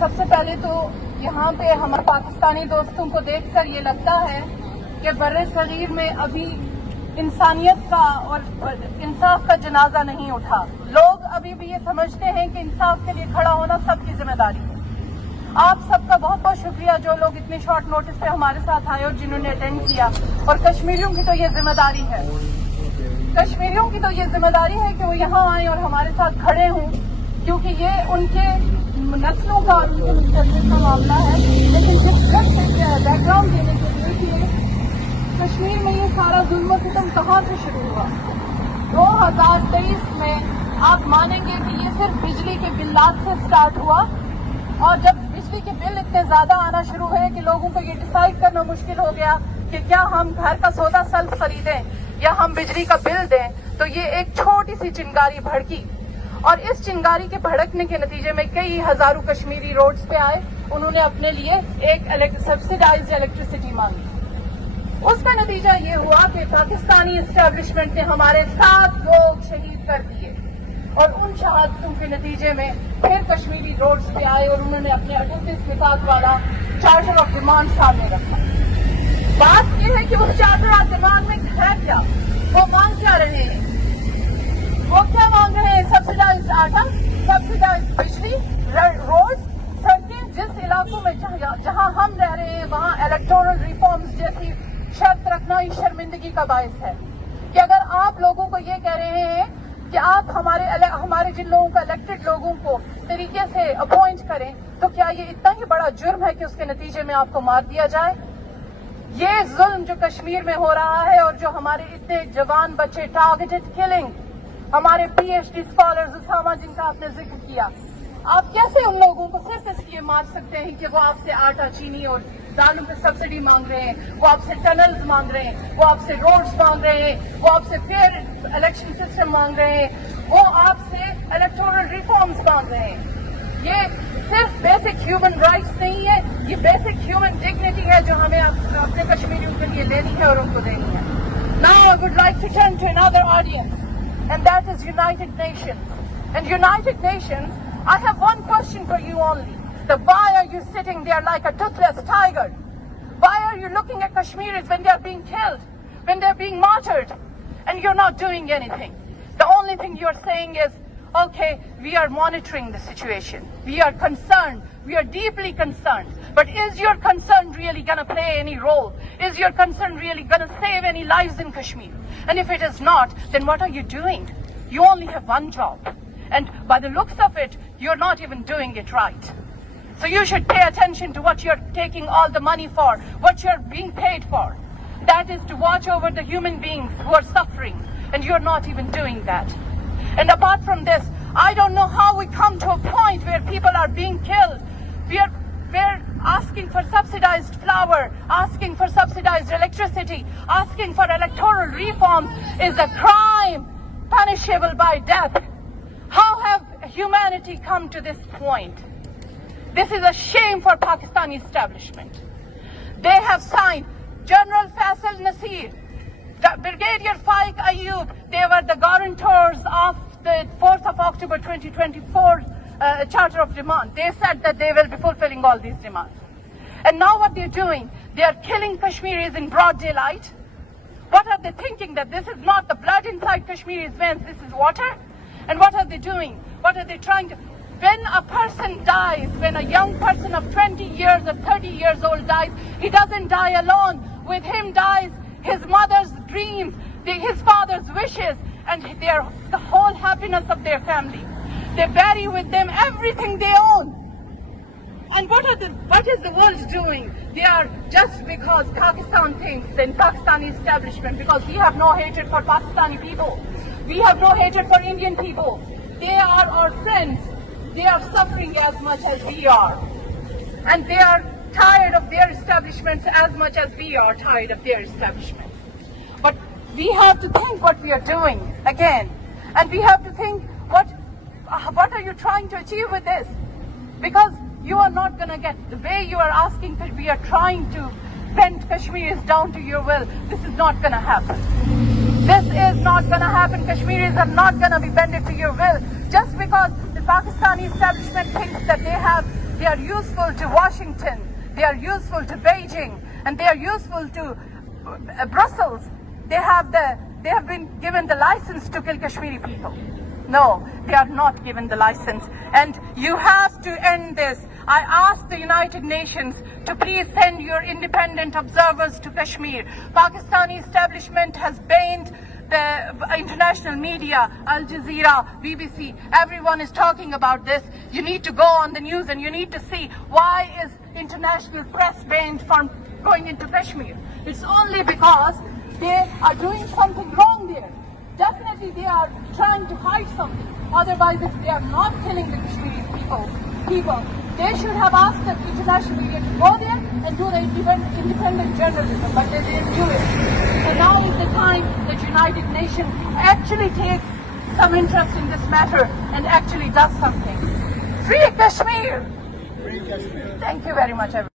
سب سے پہلے تو یہاں پہ ہمارے پاکستانی دوستوں کو دیکھ کر یہ لگتا ہے کہ بر صغیر میں ابھی انسانیت کا اور انصاف کا جنازہ نہیں اٹھا. لوگ ابھی بھی یہ سمجھتے ہیں کہ انصاف کے لیے کھڑا ہونا سب کی ذمہ داری ہے. آپ سب کا بہت بہت شکریہ جو لوگ اتنے شارٹ نوٹس پہ ہمارے ساتھ آئے اور جنہوں نے اٹینڈ کیا. اور کشمیریوں کی تو یہ ذمہ داری ہے کہ وہ یہاں آئیں اور ہمارے ساتھ کھڑے ہوں، کیونکہ یہ ان کے نسلوں کا اور ان کے مستقبل کا معاملہ ہے. لیکن جس بیک گراؤنڈ دینے کے لیے کہ کشمیر میں یہ سارا ظلم و ستم کہاں سے شروع ہوا. 2023 میں آپ مانیں گے کہ یہ صرف بجلی کے بلات سے سٹارٹ ہوا، اور جب بجلی کے بل اتنے زیادہ آنا شروع ہوئے کہ لوگوں کو یہ ڈیسائیڈ کرنا مشکل ہو گیا کہ کیا ہم گھر کا سودا سیلف خریدیں یا ہم بجلی کا بل دیں، تو یہ ایک چھوٹی سی چنگاری بھڑکی. اور اس چنگاری کے بھڑکنے کے نتیجے میں کئی ہزاروں کشمیری روڈز پہ آئے. انہوں نے اپنے لیے ایک سبسڈائزڈ الیکٹریسٹی مانگی. اس کا نتیجہ یہ ہوا کہ پاکستانی اسٹیبلشمنٹ نے ہمارے 7 لوگ شہید کر دیے، اور ان شہادتوں کے نتیجے میں پھر کشمیری روڈز پہ آئے اور انہوں نے اپنے 38 مفاد والا چارٹر آف ڈیمانڈ سامنے رکھا. بات یہ ہے کہ اس چارٹر آف ڈیمانڈ میں ہے کیا، وہ مانگ کیا رہے ہیں. وہ کیا مانگ رہے ہیں؟ سبسڈائزڈ آٹا، سبسڈائزڈ بجلی، روڈز، سڑکیں. جس علاقوں میں جہاں ہم رہ رہے ہیں وہاں الیکٹورل ریفارمز جیسی شرط رکھنا ہی شرمندگی کا باعث ہے. کہ اگر آپ لوگوں کو یہ کہہ رہے ہیں کہ آپ ہمارے جن لوگوں کو الیکٹڈ لوگوں کو طریقے سے اپوائنٹ کریں، تو کیا یہ اتنا ہی بڑا جرم ہے کہ اس کے نتیجے میں آپ کو مار دیا جائے؟ یہ ظلم جو کشمیر میں ہو رہا ہے اور جو ہمارے اتنے جوان بچے ٹارگیٹڈ کلنگ، ہمارے P H D scholars Osama جن کا آپ نے ذکر کیا، آپ کیسے ان لوگوں کو صرف اس لیے مار سکتے ہیں کہ وہ آپ سے آٹا، چینی اور دالوں پہ سبسڈی مانگ رہے ہیں، وہ آپ سے ٹنلز مانگ رہے ہیں، وہ آپ سے روڈز مانگ رہے ہیں، وہ آپ سے فیئر الیکشن سسٹم مانگ رہے ہیں، وہ آپ سے الیکٹورل ریفارمز مانگ رہے ہیں. یہ صرف بیسک ہیومن رائٹس نہیں ہے، یہ بیسک ہیومن ڈگنیٹی ہے جو ہمیں اپنے کشمیریوں کے لیے لینی ہے اور ان کو دینی ہے. Now I would like to turn to another audience, and that is United Nations. And United Nations, I have one question for you only. Why are you sitting there like a toothless tiger? Why are you looking at Kashmiris when they are being killed, when they are being martyred, and you're not doing anything? The only thing you're saying is, okay, we are monitoring the situation. We are concerned. We are deeply concerned. But is your concern really going to play any role? Is your concern really going to save any lives in Kashmir? And if it is not, then what are you doing? You only have one job. And by the looks of it, you're not even doing it right. So you should pay attention to what you're taking all the money for, what you're being paid for. That is to watch over the human beings who are suffering, and you're not even doing that. And apart from this, I don't know how we come to a point where people are being killed. We're asking for subsidized flour, asking for subsidized electricity, asking for electoral reforms is a crime punishable by death. How have humanity come to this point? This is a shame for Pakistani establishment. They have signed General Faisal Nasir, Brigadier Faiq Ayyub. They were the guarantors of the 4th of October 2024 Charter of Demand. They said that they will be fulfilling all these demands. And now what they're doing, they are killing Kashmiris in broad daylight. What are they thinking, that this is not the blood inside Kashmiri's veins, this is water? And what are they doing? What are they trying to... When a person dies, when a young person of 20 years or 30 years old dies, he doesn't die alone. With him dies his mother's dreams, his father's wishes, and the whole happiness of their family. They bury with them everything they own. And what is the world doing? They are, just because Pakistan thinks, then Pakistani establishment, because we have no hatred for Pakistani people. We have no hatred for Indian people. They are our friends. They are suffering as much as we are. And they are tired of their establishments as much as we are tired of their establishments. But we have to think what we are doing again. And we have to think, what are you trying to achieve with this? Because you are not going to get the way you are asking. We are trying to bend Kashmiris down to your will. This is not going to happen. This is not going to happen. Kashmiris are not going to be bended to your will. Just because the Pakistani establishment thinks that they have they are useful to Washington, they are useful to Beijing, and they are useful to Brussels. They have been given the license to kill Kashmiri people. No, they are not given the license. And you have to end this. I ask the United Nations to please send your independent observers to Kashmir. Pakistani establishment has banned the international media, Al Jazeera, BBC, everyone is talking about this. You need to go on the news and you need to see why is international press banned from going into Kashmir. It's only because they are doing something wrong there. Definitely they are trying to hide something. Otherwise, if they are not killing the Kashmiri people, they should have asked the international media to go there and do the independent journalism, but they didn't do it. So now is the time that United Nations actually takes some interest in this matter and actually does something. Free Kashmir! Free Kashmir. Thank you very much, everyone.